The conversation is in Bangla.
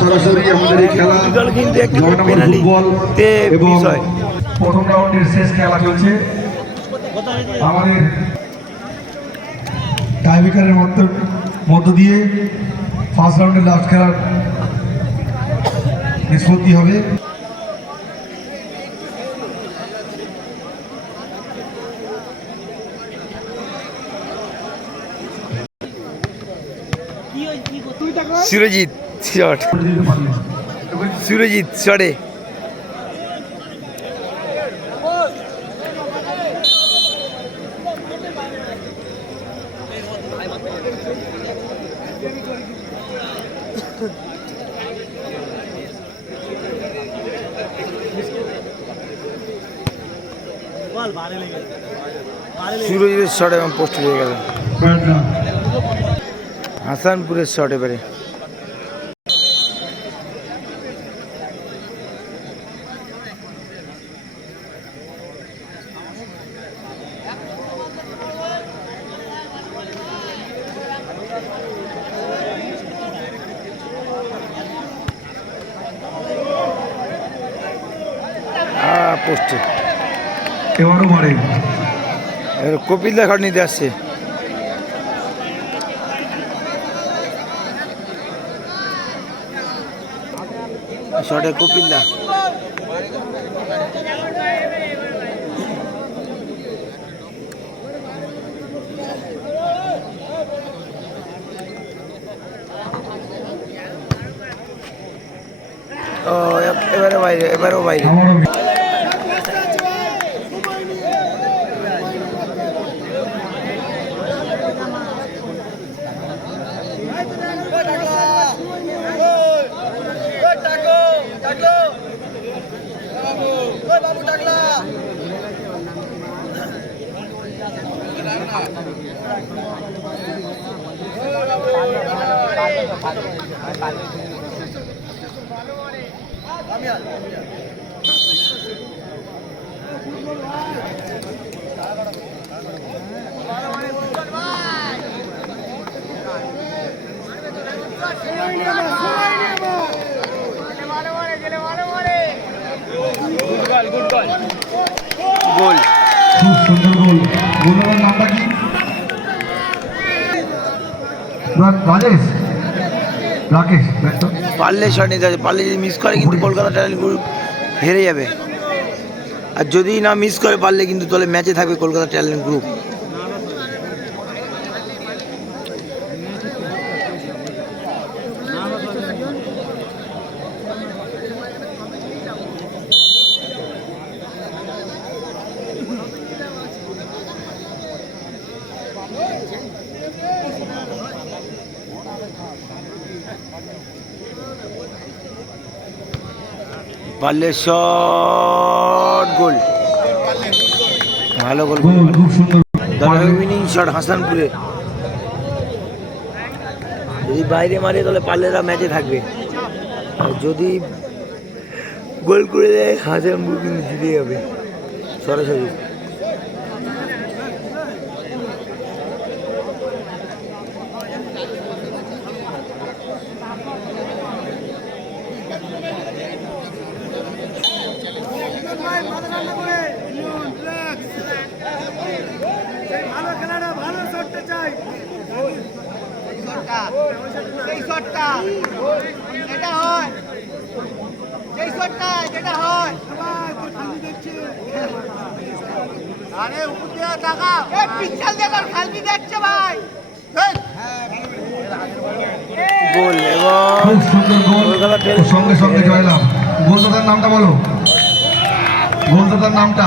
সরাসরি খেলা কিন্তু প্রথম রাউন্ডের শেষ খেলা মধ্য মধ্য দিয়ে ফার্স্ট নিষ্পত্তি হবে। সুরজিৎ। শট সুরজিৎ শটে সুরজিতের শট এবং পোস্ট হয়ে গেল। হাসানপুরের শট এবারে। পোস্টে এবারও মারে। এবার কপিল দেখা নিতে আসছে শটে কপিল দা। ও এবারে বাইরে এবারেও বাইরে। আমারও গোল। খুব সুন্দর গোল। গোলদারের নামটা কি? রাজেশ পারলে শট নিতে পারলে যদি মিস করে কিন্তু কলকাতা ট্যালেন্ট গ্রুপ হেরে যাবে। আর যদি না মিস করে, পারলে কিন্তু তাহলে ম্যাচে থাকবে কলকাতা ট্যালেন্ট গ্রুপ পারলে শট গোল। ভালো গোল। সুন্দর। উইনিং শট হাসানপুরে। যদি বাইরে মারে তাহলে পার্লেরা ম্যাচে থাকবে। আর যদি গোল করে দেয় হাসানপুর কিন্তু জিতে যাবে। সরাসরি। সেই শটটা এটা হয় সেই শটটা যেটা হয়। আরে উপর দিয়ে টাকা খালবি দেখছে ভাই। গোল এবং সঙ্গে সঙ্গে জয়লাভ। গোলদাতার নামটা বলো। গোলদাতার নামটা।